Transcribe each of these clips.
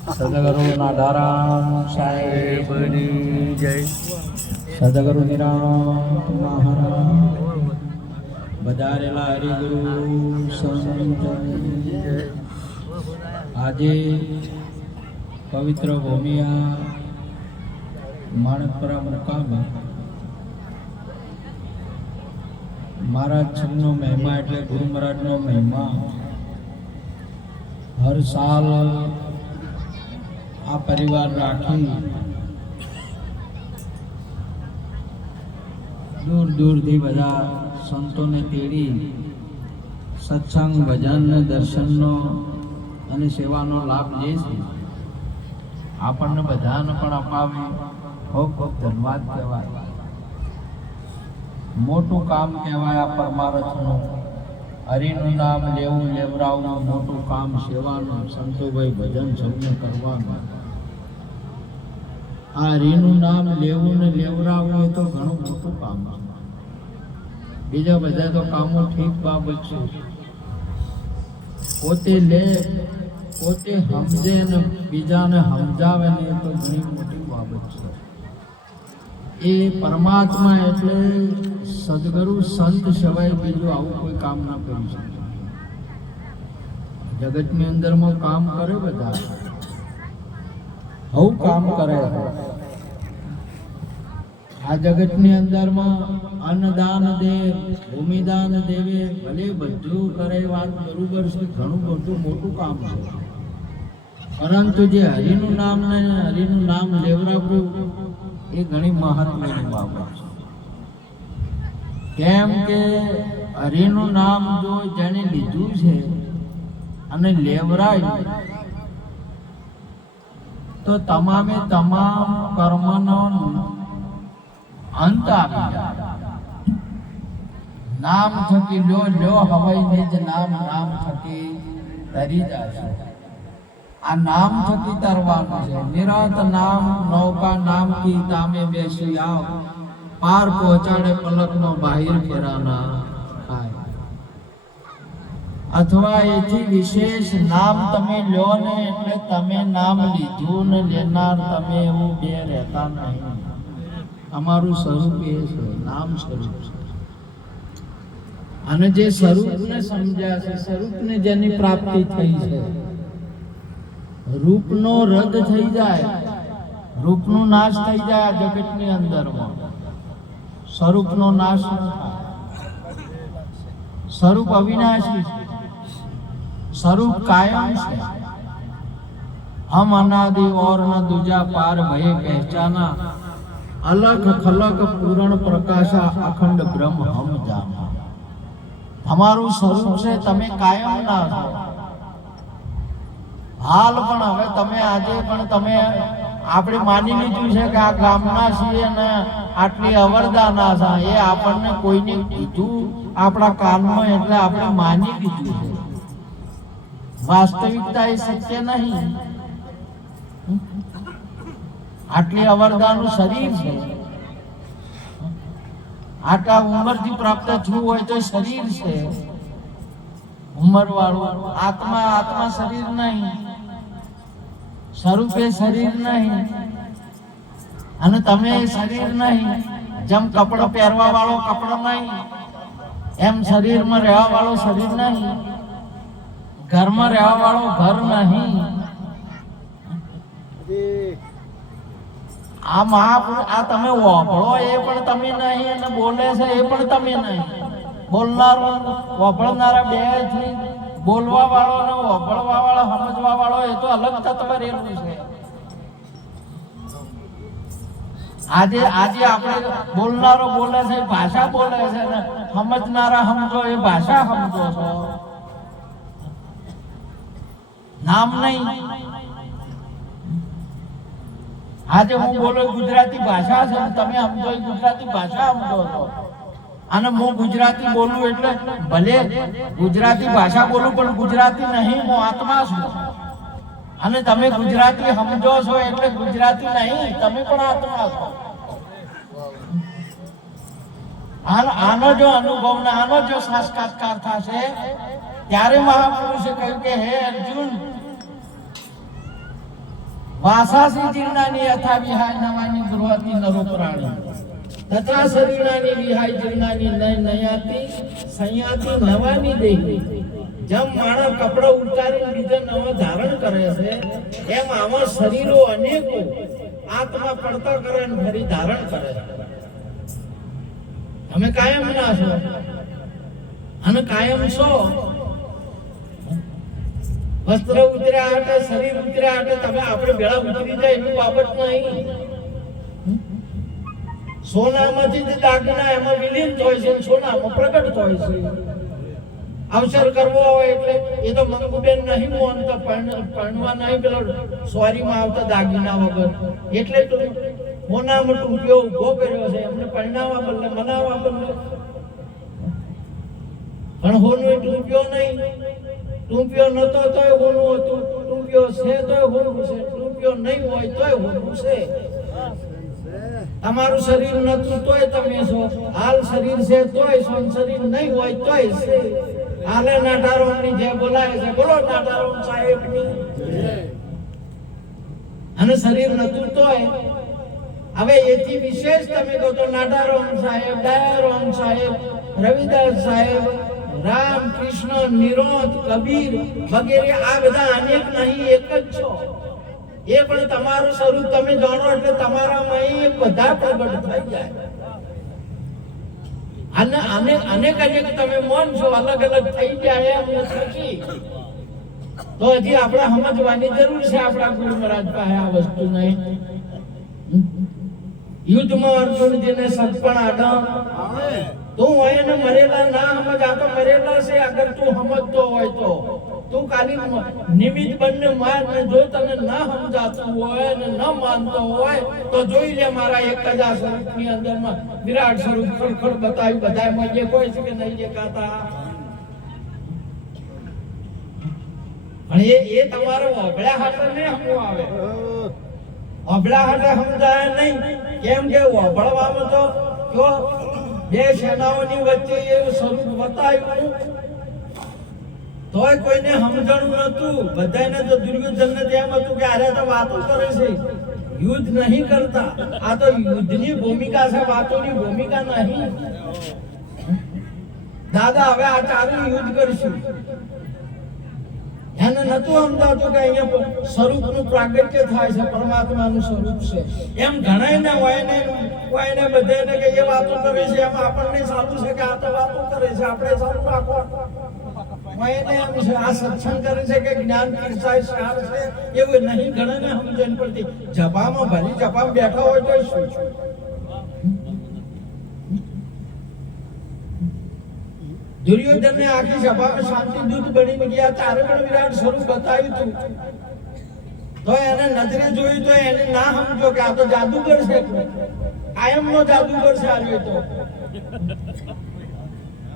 સદગુરુ નાદારામ સાહેબની જય. સદગુરુ નિરાંત મહારાજ વધારેલા હરિગુરુ સંતની જય. આજે પવિત્ર ભૂમિયા માણકપરા મુકામે મહારાજ છંગનો મહિમા એટલે ગુરુ મહારાજનો મહિમા હર સાલ આ પરિવાર રાખી દૂર દૂરથી બધા સંતોને તેડી સત્સંગ ભજન દર્શનનો અને સેવાનો લાભ લે છે. આપણને બધાને પણ અપાવે ખૂબ ખૂબ ધન્યવાદ કહેવાય. મોટું કામ કહેવાય આ પરમાર્થનું. હરિનું નામ લેવું લેવરાવવું મોટું કામ, સેવાનું સંતોભાઈ ભજન સૌને કરવાનું. આ હરિનું નામ લેવું ને લેવરાવવું એ તો ઘણું મોટું કામ છે. બીજા બધા તો કામો ઠીક બાબત છે. પોતે લે પોતે સમજે ને બીજાને સમજાવે ને એ તો ઘણી મોટી બાબત છે. એ પરમાત્મા એટલે સદગુરુ સંત સિવાય બીજું આવું કોઈ કામ ના કરી શકે. જગતની અંદરમાં કામ કરે બધા, આવું કામ કરે. આ જગતની અંદરમાં અન્નદાન દે, ભૂમિદાન દેવે, ભલે બધું કરે વાત બરોબર છે, ઘણું બધું મોટું કામ છે. પરંતુ જે હરિનું નામ ને હરિનું નામ લેવડાવવું એ ઘણી મહત્વની બાબત છે. કેમ કે હરિનું નામ જો જેને લીધું છે અને લેવરાય તો તમામે તમામ કર્મનો અંત આવી જાય. નામ થકી લ્યો હવાઈ નિજ નામ, નામ થકી તરી જશે. આ નામ થકી તરવાનું છે. નિરંત નામ નૌકા નામ કી તામે બેસી આવ, પાર પહોંચાડે પલકનો બાહિર ફેરાના ખાય. અથવા એથી વિશેષ નામ તમે લ્યો ને એટલે તમે નામ લીધું ને લેનાર તમે એવું બે રહેતા નહીં. અમારું સ્વરૂપ એ છે, નામ સ્વરૂપ છે. અને જે સ્વરૂપને સમજ્યા છે, સ્વરૂપને જેની પ્રાપ્તિ થઈ છે, રૂપનો રદ થઈ જાય, રૂપનો નાશ થઈ જાય આ જગતની અંદરમાં. સ્વરૂપનો નાશ ન થાય. સ્વરૂપ અવિનાશી છે, સ્વરૂપ કાયમ છે. હમ અનાદિ और न दूजा पार भये पहचाना, अलग खलक पूर्ण प्रकाशा अखंड ब्रह्म हम जाना. તમારું સ્વરૂપ છે, તમે કાયમ ના છો. હાલ પણ હવે તમે આજે પણ તમે આપણે માની લીધું છે કે આ ગામના છીએ ને આટલી અવરદાના છે. એ આપણને કોઈને કીધું આપણા કાનમાં એટલે આપણે માની લીધું છે. વાસ્તવિકતા એ સત્ય નહીં. આટલી અવરદાનું શરીર છે. આટલા ઉંમરથી પ્રાપ્ત થયું હોય તો શરીર છે ઉંમર વાળું. આત્મા શરીર નહીં, સ્વરૂપે શરીર નહીં. અને તમે શરીર નહીં. જેમ કપડો પહેરવા વાળો કપડો નહીં, એમ શરીરમાં રહેવા વાળો શરીર નહીં, ઘરમાં રહેવા વાળો ઘર નહીં. આ મહાપુરુષ આ તમે વાપરો એ પણ તમે નહીં, અને બોલે છે એ પણ તમે નહીં. બોલનારો વાપરનારા બે થી બોલવા વાળો અને વાપરવા વાળો સમજવા વાળો એ તો અલગ તત્વ રહેલું છે. આજે આપણે બોલનારો બોલે છે ભાષા બોલે છે ને સમજનારા સમજો એ ભાષા સમજો છો, નામ નહીં. આજે હું બોલો ગુજરાતી ભાષા છે, તમે સમજો ગુજરાતી ભાષા સમજો છો. અને હું ગુજરાતી બોલું એટલે ભલે ગુજરાતી ભાષા બોલું પણ ગુજરાતી નહીં, હું આત્મા છું. અને તમે ગુજરાતી સમજો છો એટલે ગુજરાતી નહીં, તમે પણ આત્મા છો. આનો જો અનુભવ ને આનો જો સાક્ષાત્કાર થશે ત્યારે મહાપુરુષે કહ્યું કે હે અર્જુન, વાસાસી જીર્ણાની યથા વિહાય નવાની ગૃહતી નરો પ્રાણી તથા શરીરાની વિહાય જીર્ણાની નયાતી સંયાતી નવાની દેહી. જેમ માણસ કપડા ઉતારી બીજા નવા ધારણ કરે છે એમ આવા શરીરો અનેકો આત્મા પડતા કરે અને ફરી ધારણ કરે. તમે કાયમ ના છો અને કાયમ છો. વસ્ત્ર ઉતર્યા હાટે, શરીર ઉતર્યા હાટે તમે આપણે ભેળા ઉતરી જાય એવી બાબત નહીં. સોનામાંથી જે દાગના એમાં વિલીન હોય છે, સોનામાં પ્રગટ હોય છે. અવસર કરવો હોય એટલે એ તો મંગુબેન નહીં મોનતા પરણવા નહીં પેલો સોરીમાં આવતા દાગીના વગર એટલે તો મોનામાં ટૂંક્યો ઉભો કર્યો છે એમને પરણાવવા બદલે મનાવવા બદલે. પણ હોનું એ ટૂંક્યો નહીં. ટૂંક્યો નતો તોય હોનું હતું, ટૂંક્યો છે તોય હોનું છે, ટૂંક્યો નહીં હોય તોય હોનું છે. તમારું શરીર નતું તોય તમે છો, હાલ શરીર છે તોય છો, શરીર નહીં હોય તોય છે. હાલે નાટારોમની જે બોલાય છે બોલો નાટારોમ સાહેબની. અને શરીર નતું તોય હવે એથી વિશેષ તમે કહો તો નાટારોમ સાહેબ, દયારામ સાહેબ, રવિદાસ સાહેબ, રામ કૃષ્ણ, નિરોધ, કબીર વગેરે આ બધા અનેક નહીં, એક જ છો. એ પણ તમારું સ્વરૂપ તમે જાણો એટલે તમારામાં એ બધા પ્રગટ થઈ જાય. અને અનેક તમે મન છો અલગ અલગ થઈ જાય એમ નથી. તો હજી આપણે સમજવાની જરૂર છે આપણા ગુરુ મહારાજ પાસે આ વસ્તુ નહીં. યુદ્ધમાં અર્જુનજીને સતપણ આડમ તું હોય ને મરેલા ના સમજ, આ તો મરેલા છે. અગર તું સમજતો હોય તો તું ખાલી નિમિત્ત બંને માર ને જો તને ના સમજાતું હોય ને ન માનતો હોય તો જોઈ લે મારા 1000 સ્વરૂપની અંદરમાં વિરાટ સ્વરૂપ ખડખડ બતાવ્યું. બધામાં જે કોઈ છે કે નહીં દેખાતા. પણ એ તમારો ઓભળ્યા હાથે નહીં હમવું આવે. ઓભળ્યા હાથે સમજાય નહીં. કેમ કે ઓભળવામાં તો જો બે સેનાઓની વચ્ચે એવું સ્વરૂપ બતાવ્યું તોય કોઈને સમજણું નતું. બધાને તો દુર્યોધનને તેમ હતું કે આરે તો વાતો કરે છે, યુદ્ધ નહીં કરતા. આ તો યુદ્ધની ભૂમિકા છે, વાતોની ભૂમિકા નહીં. દાદા હવે આ ચાલુ યુદ્ધ કરશું. એને નતું સમજાતું કે અહીંયા સ્વરૂપનું પ્રાગટ્ય થાય છે, પરમાત્માનું સ્વરૂપ છે. એમ ઘણાયને હોય બધાને કે એ વાતો કરે છે એમ આપણને સારું છે કે આ તો વાતો કરે છે આપણે સારું રાખો. આ સત્સંગ કરે છે કે જ્ઞાન પીરસાય સાર છે એવું નહીં. ઘણાને સમજણ પડતી. જપામાં ભરી જપામાં બેઠા હોય તો શું દુર્યોધનને આખી સભામાં શાંતિ દૂત બની ગયા ત્યારે પણ વિરાટ સ્વરૂપ બતાવ્યું હતું. તો એને નજરે જોયું તો એને ના સમજો કે આ તો જાદુગર છે, કાયમનો જાદુગર છે. આવ્યો તો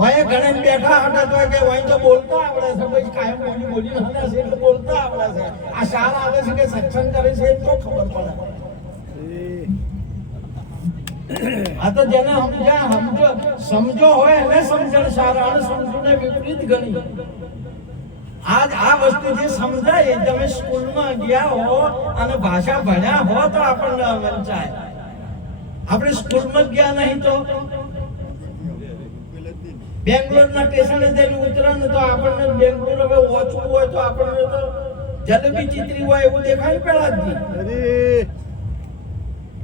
વય ઘણે બેઠા હતા તો કે વય તો બોલતા આવડે છે, ભાઈ કાયમ બોલી હને છે એટલે બોલતા આવડે છે. આ શાળ આવે છે કે સત્સંગ કરે છે એ તો ખબર પડે. આ તો જેને સમજો હોય એને સમજણ સારા અને સમજૂને વિપરીત ગણી. આ વસ્તુ જે સમજાય તમે સ્કૂલમાં ગયા હો અને ભાષા ભણ્યા હો તો આપણને વંચાય. આપણે સ્કૂલમાં ગયા નહીં તો બેંગ્લોરના સ્ટેશને જઈને ઉતરો ને તો આપણને બેંગ્લોર હવે ઓછું હોય તો આપણને તો જલેબી ચીતરી હોય એવું દેખાય પેલા જ.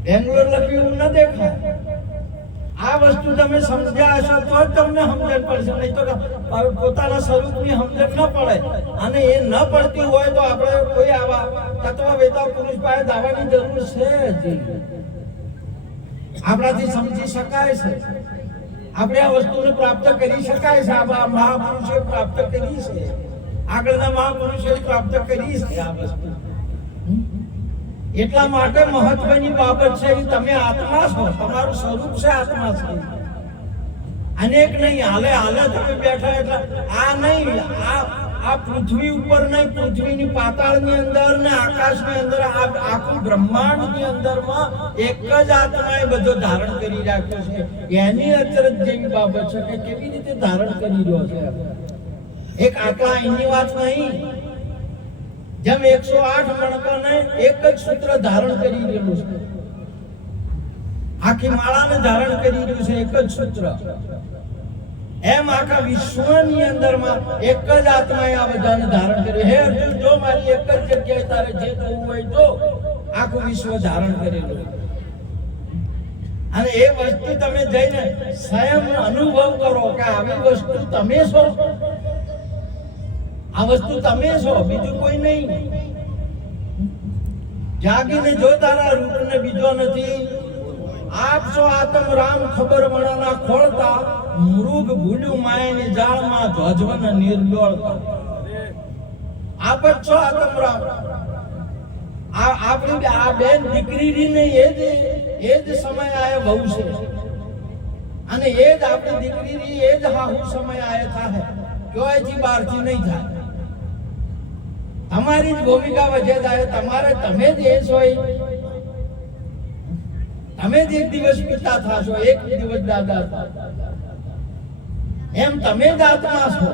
બેંગ્લોર લખ્યું ન દેખાય. આ વસ્તુ તમે સમજ્યા હશો તો જ તમને સમજણ પડશે, નહીં તો પોતાના સ્વરૂપની સમજણ ન પડે. અને એ ન પડતી હોય તો આપણે કોઈ આવા તત્વવેતા પુરુષ પાસે દાવાની જરૂર છે જ. આપણાથી સમજી શકાય છે, આપણે આ વસ્તુને પ્રાપ્ત કરી શકાય છે. આ મહાપુરુષે પ્રાપ્ત કરી છે, આગળના મહાપુરુષે પ્રાપ્ત કરી છે આ વસ્તુ. એટલા માટે મહત્વની બાબત છે તમે આત્મા છો, તમારું સ્વરૂપ છે આત્મા છે. અનેક નહીં હાલે તમે બેઠા એટલે આ નહીં. આ પૃથ્વી ઉપર નહીં, પૃથ્વીની પાતાળની અંદર ને આકાશની અંદર આખું બ્રહ્માંડની અંદરમાં એક જ આત્માએ બધો ધારણ કરી રાખ્યો છે. એની અચરજ જેવી બાબત છે કે કેવી રીતે ધારણ કરી રહ્યો છે. એક આટલા એની વાત નહીં. જેમ 108 મણકાને એક જ સૂત્ર ધારણ કરી રહેલું છે, આખી માળાને ધારણ કરી રહ્યું છે એક જ સૂત્ર, એમ આખા વિશ્વની અંદરમાં એક જ આત્માએ આ બધાને ધારણ કર્યું. હે અર્જુન, જો મારી એક જ જગ્યાએ તારે જે થવું હોય તો આખું વિશ્વ ધારણ કરેલું. અને એ વસ્તુ તમે જઈને સ્વયં અનુભવ કરો કે આવી વસ્તુ તમે છો, આ વસ્તુ તમે છો, બીજું કોઈ નહીં. જાગીને જો તારા રૂપને બીજો નથી. આપ છો આત્મ રામ ખબર વણાના ખોળતા, મૃગ ભૂલ્યું માયાની જાળમાં ધ્વજવન નિર્દોળતા. આપ જ છો આત્મ રામ. આપણી આ બેન દીકરી ને એ જ સમય આયા બહુ છે, અને એ જ આપણી દીકરી એ જ હાહુ સમય આયા થાય, ક્યાંયથી બહારથી નહીં થાય. તમારી જ ભૂમિકા વજે થાય. તમારે તમે જ એ છો, તમે જ એક દિવસ પિતા થાશો, એક દિવસ દાદા થાશો. એમ તમે જ આત્મા છો.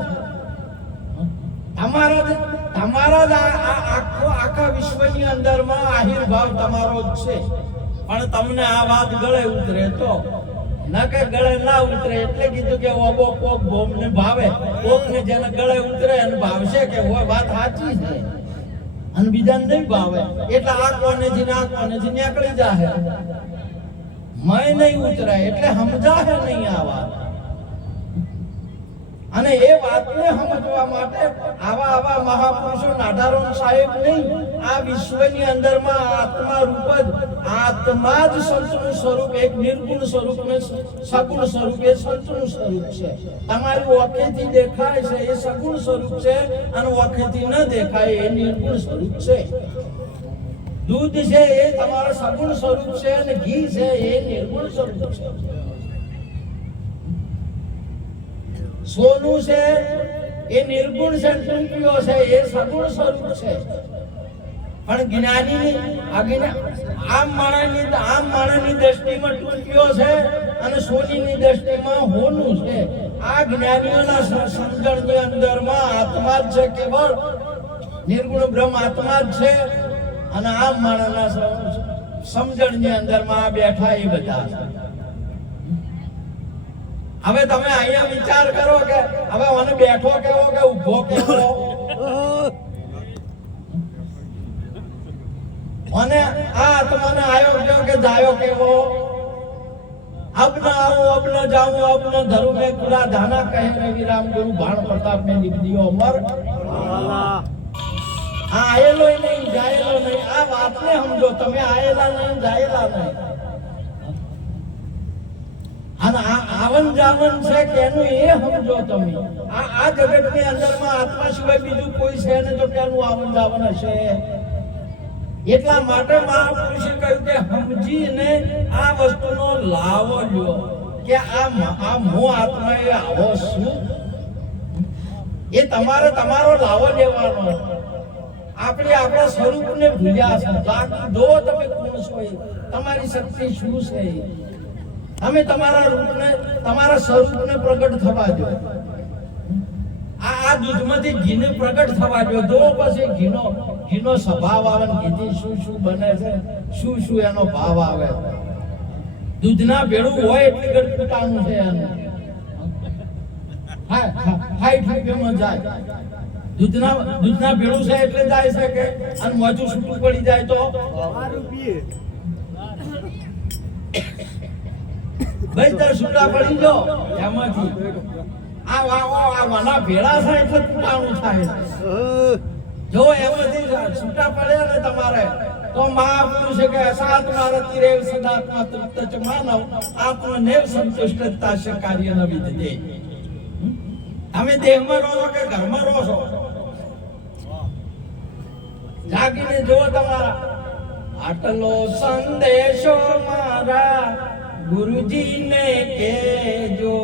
તમારા જ આખા વિશ્વની અંદરમાં આહિર્ભાવ તમારો જ છે. પણ તમને આ વાત ગળે ઉતરે તો ન કે ગળે ના ઉતરે એટલે કીધું કે ઓબો કોક ભોમને ભાવે, કોકને જેને ગળે ઉતરે એને ભાવશે કે ઓય વાત સાચી છે, અને બીજાને નહીં ભાવે એટલે આ કોનેથી ના કોનેથી નીકળી જાહે, મય નહીં ઉતરાય એટલે સમજાહે નહીં આ વાત. અને એ વાતને સમજવા માટે આવા મહાપુરુષો નાડારોન સાહેબ નહીં, આ વિશ્વની અંદરમાં આત્મા રૂપ જ, આત્મા જ સંતનું સ્વરૂપ, એક નિર્ગુણ સ્વરૂપ ને સગુણ સ્વરૂપ, એ સંતનું સ્વરૂપ છે. તમારી ઓખેથી દેખાય છે એ સગુણ સ્વરૂપ છે, અને ઓખેથી ન દેખાય એ નિર્ગુણ સ્વરૂપ છે. દૂધ છે એ તમારું સગુણ સ્વરૂપ છે, અને ઘી છે એ નિર્ગુણ સ્વરૂપ છે. સોનું છે એ નિર્ગુણ છે, ટૂંકીઓ છે એ સગુણ સ્વરૂપ છે. પણ જ્ઞાનીની આમ માણસની દ્રષ્ટિમાં ટૂંકીઓ છે, અને સોનીની દ્રષ્ટિમાં હોનું છે. આ જ્ઞાનીઓના સમજણની અંદરમાં આત્મા જ છે, કેવળ નિર્ગુણ બ્રહ્મ આત્મા જ છે. અને આમ માણસના સમજણની અંદરમાં બેઠા એ બધા. હવે તમે અહીંયા વિચાર કરો કે હવે મને બેઠો કેવો કે ઊભો કેવો, મને આ આત્માને આયો કેવો કે જાયો કેવો, अब न आऊं अब न जाऊं अब न धरूं मैं खुला धाना, कहे रवि राम गुरु भाण प्रताप ने लिख दियो अमर. आयेलो नहीं जायेलो नहीं, आ बात ने समझो. તમે આયેલા નહીં જાયેલા નહીં, અને આવન જાવન છે કે એનું એ સમજો તમે. આ જગતની અંદરમાં આત્મા સિવાય બીજું કોઈ છે ને તો કેનું આવન જાવન હશે. એટલા માટે મહાપુરુષે કહ્યું કે સમજીને આ વસ્તુનો લાવો લ્યો કે આ મો આત્મા એ આવો શું, એ તમારે તમારો લાવો લેવાનો. આપણે આપણા સ્વરૂપને ભૂલ્યા છે. બાકી જો તમે કોણ છો, તમારી શક્તિ શું છે, તમે તમારા રૂપને તમારા સ્વરૂપને પ્રગટ થવા દો. આ દૂધમાંથી ઘીને પ્રગટ થવા દો. જો પછી ઘીનો સ્વભાવ આવે, ઘીથી શું બને છે, શું એનો ભાવ આવે. દૂધના ભેળું હોય એટલે ગળપટાનું છે એનું. હાઈ જાય. દૂધના ભેળું છે એટલે જાય છે કે, અને મોજું છૂટું પડી જાય તો ભાઈ તાર છૂટા પડી જો એમાંથી. આ વાના ભેળા થાય એટલે કુટાણું થાય. જો એમાંથી છૂટા પડે ને તમારે તો મહાપુરુષે કે સાત મારતી રેવ સદાત્મા તૃપ્ત ચ માનવ આત્મનેવ સંતુષ્ટતા શ કાર્ય ન વિદતે. તમે દેહમાં રહો કે ઘરમાં રહો છો, જાગીને જો તમારા આટલો સંદેશો મારા ગુરુજીને કેજો,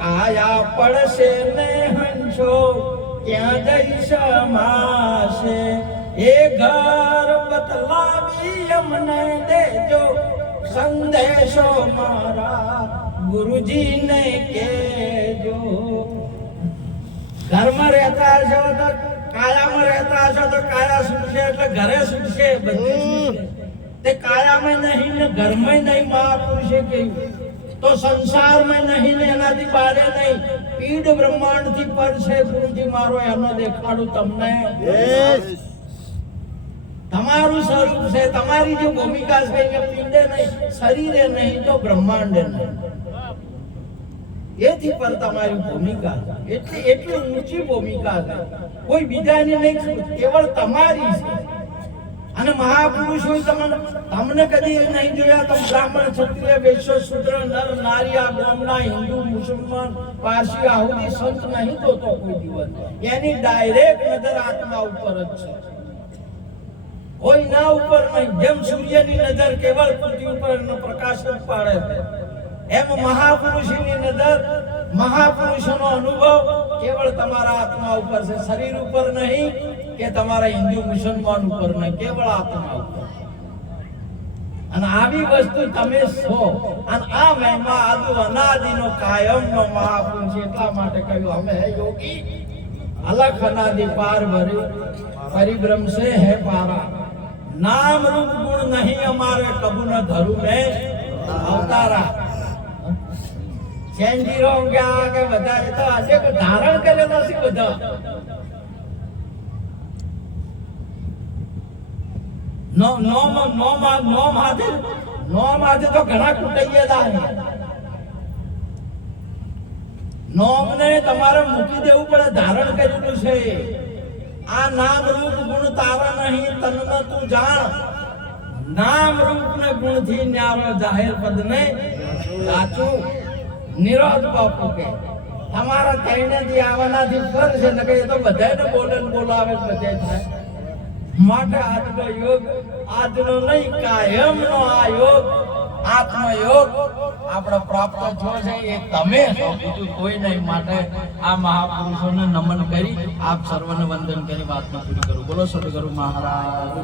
કાયા પડશે ને હંસો ક્યાં જઈ સમાશે, એ ઘર બતલાવી અમને દેજો, સંદેશો મારા ગુરુજીને કેજો. ઘરમાં રહેતા છો તો કાયામાં રહેતા હશો તો કાયા સુખશે એટલે ઘરે સુખશે, બધી સુખશે. તે કાયામાં નહીં ને ઘરમાં નહીં મહાપુરુષે કહ્યું, તો સંસારમાં નહીં ને એનાથી બારે નહીં, પીડ બ્રહ્માંડ થી પર છે ગુરુજી મારો એનો દેખાડું તમને. તમારું સ્વરૂપ છે, તમારી જે ભૂમિકા છે એ પીડે નહીં, શરીરે નહીં તો બ્રહ્માંડે નહીં, એથી પર તમારી ભૂમિકા એટલી ઊંચી ભૂમિકા છે, કોઈ બીજાની નહીં, કેવળ તમારી છે. અને મહાપુરુષો તમને કદી નહીં જોયા, તમે બ્રાહ્મણ ક્ષત્રિય વૈશ્ય શૂદ્ર નર નારી આ ગામના હિન્દુ મુસલમાન પારસી આહુતિ સંત નહીં જોતો કોઈ દિવસ, એની ડાયરેક્ટ નજર આત્મા ઉપર જ છે, કોઈ ના ઉપર નહીં. જેમ સૂર્યની નજર કેવળ પૃથ્વી ઉપર પ્રકાશ જ પાડે છે, એમ મહાપુરુષની નજર, મહાપુરુષનો અનુભવ કેવળ તમારા આત્મા ઉપર છે, શરીર ઉપર નહીં કે તમારા હિન્દુ મુસલમાન ઉપર નહીં, કેવળ આત્મા ઉપર. અને આવી વસ્તુ તમે છો. અને આ મહિમા આદુ અનાદિનો કાયમનો મહાપુરુષ એટલા માટે કહ્યું, અમે હે યોગી અલખ અનાદિ પાર ભર્યું પરિભ્રમ સે હે પારા, નામ રૂપ ગુણ નહીં અમારે કબુ ન ધરું ને અવતારા. ચેન્જીરો ગયા કે બધા તો આજે ધારણ કરેલો છે, બધા નોમ આજે તો ઘણા કુટૈયા થાય. નોમ ને તમારે મૂકી દેવું પડે, ધારણ કરેલું છે. આ નામ રૂપ ગુણ તારા નહીં તન તું જાણ, નામ રૂપ ને ગુણ થી ન્યારો જાહેર પદ ને સાચું નિરોધ બાપુ કે તમારા કઈને થી આવવાનાથી ફર છે, ને કે તો બધાને બોલે બોલાવે બધે થાય. માટે આજનો યોગ આજનો નહીં, કાયમનો આ યોગ આત્મયોગ આપણે પ્રાપ્ત થયો છે, એ તમે છો, બીજું કોઈ નહીં. માટે આ મહાપુરુષોને નમન કરી આપ સર્વને વંદન કરી વાતમાં પૂરી કરું. બોલો સદગુરુ મહારાજ.